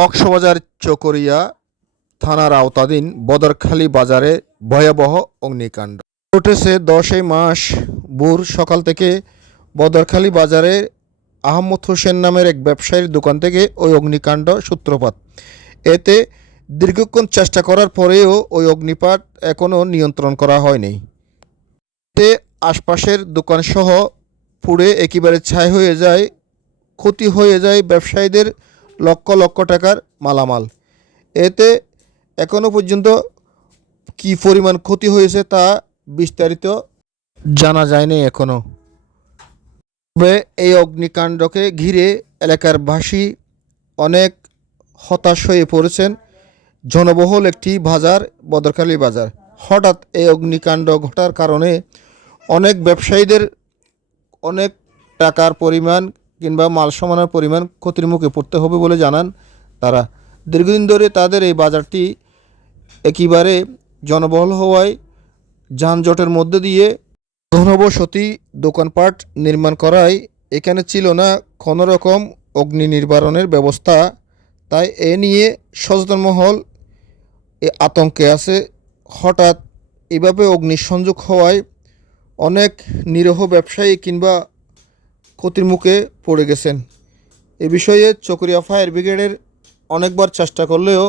কক্সবাজার চকরিয়া থানার আওতাধীন বদরখালী বাজারে ভয়াবহ অগ্নিকাণ্ড ঘটেছে। 10 মাস ভোর সকাল থেকে বদরখালী বাজারে আহমদ হোসেন নামের এক ব্যবসায়ীর দোকান থেকে ওই অগ্নিকাণ্ড সূত্রপাত। এতে দীর্ঘক্ষণ চেষ্টা করার পরেও ওই অগ্নিপাত এখনও নিয়ন্ত্রণ করা হয়নি। এতে আশপাশের দোকানসহ পুড়ে একেবারে ছাই হয়ে যায়, ক্ষতি হয়ে যায় ব্যবসায়ীদের লক্ষ লক্ষ টাকার মালামাল। এতে এখনও পর্যন্ত কী পরিমাণ ক্ষতি হয়েছে তা বিস্তারিত জানা যায়নি এখনও। তবে এই অগ্নিকাণ্ডকে ঘিরে এলাকার বাসী অনেক হতাশ হয়ে পড়েছেন। জনবহুল একটি বাজার বদরখালী বাজার, হঠাৎ এই অগ্নিকাণ্ড ঘটার কারণে অনেক ব্যবসায়ীদের অনেক টাকার পরিমাণ কিংবা মাল সামানের পরিমাণ ক্ষতির মুখে পড়তে হবে বলে জানান তারা। দীর্ঘদিন ধরে তাদের এই বাজারটি একেবারে জনবহুল হওয়ায় যানজটের মধ্যে দিয়ে ঘনবসতি দোকানপাট নির্মাণ করায় এখানে ছিল না কোনো রকম অগ্নি নির্বারণের ব্যবস্থা। তাই এ নিয়ে সচেতন মহল আতঙ্কে আছে। হঠাৎ এভাবে অগ্নিসংযোগ হওয়ায় অনেক নিরীহ ব্যবসায়ী কিংবা ক্ষতির মুখে পড়ে গেছেন। এ বিষয়ে চকরিয়া ফায়ার ব্রিগেডের অনেকবার চেষ্টা করলেও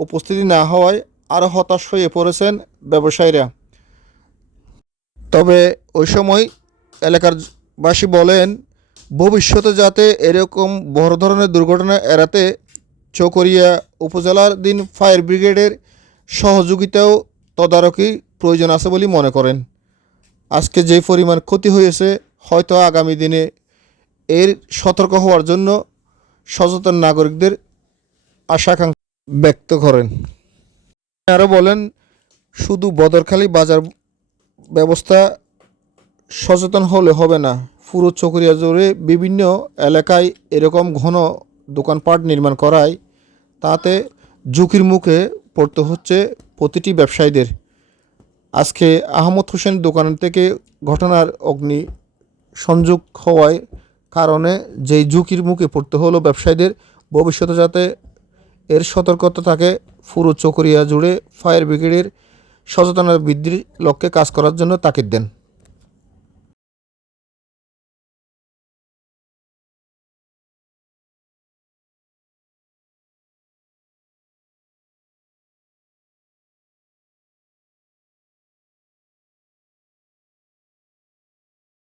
উপস্থিতি না হওয়ায় আরও হতাশ হয়ে পড়েছেন ব্যবসায়ীরা। তবে ওই সময় এলাকার বাসী বলেন, ভবিষ্যতে যাতে এরকম বড় ধরনের দুর্ঘটনা এড়াতে চকরিয়া উপজেলার দিন ফায়ার ব্রিগেডের সহযোগিতাও তদারকি প্রয়োজন আছে বলে মনে করেন। আজকে যে পরিমাণ ক্ষতি হয়েছে, হয়তো আগামী দিনে এর সতর্ক হওয়ার জন্য সচেতন নাগরিকদের আশাকাঙ্ক্ষা ব্যক্ত করেন। আরও বলেন, শুধু বদরখালী বাজার ব্যবস্থা সচেতন হলে হবে না, পুরো চকরিয়া জুড়ে বিভিন্ন এলাকায় এরকম ঘন দোকানপাট নির্মাণ করায় তাতে ঝুঁকির মুখে পড়তে হচ্ছে প্রতিটি ব্যবসায়ীদের। আজকে আহমদ হোসেন দোকান থেকে ঘটনার অগ্নি সংযোগ হওয়ায় কারণে যেই ঝুঁকির মুখে পড়তে হলো ব্যবসায়ীদের, ভবিষ্যতে যাতে এর সতর্কতা থাকে, পুরো চকরিয়া জুড়ে ফায়ার ব্রিগেডের সচেতনতা বৃদ্ধির লক্ষ্যে কাজ করার জন্য তাগিদ দেন।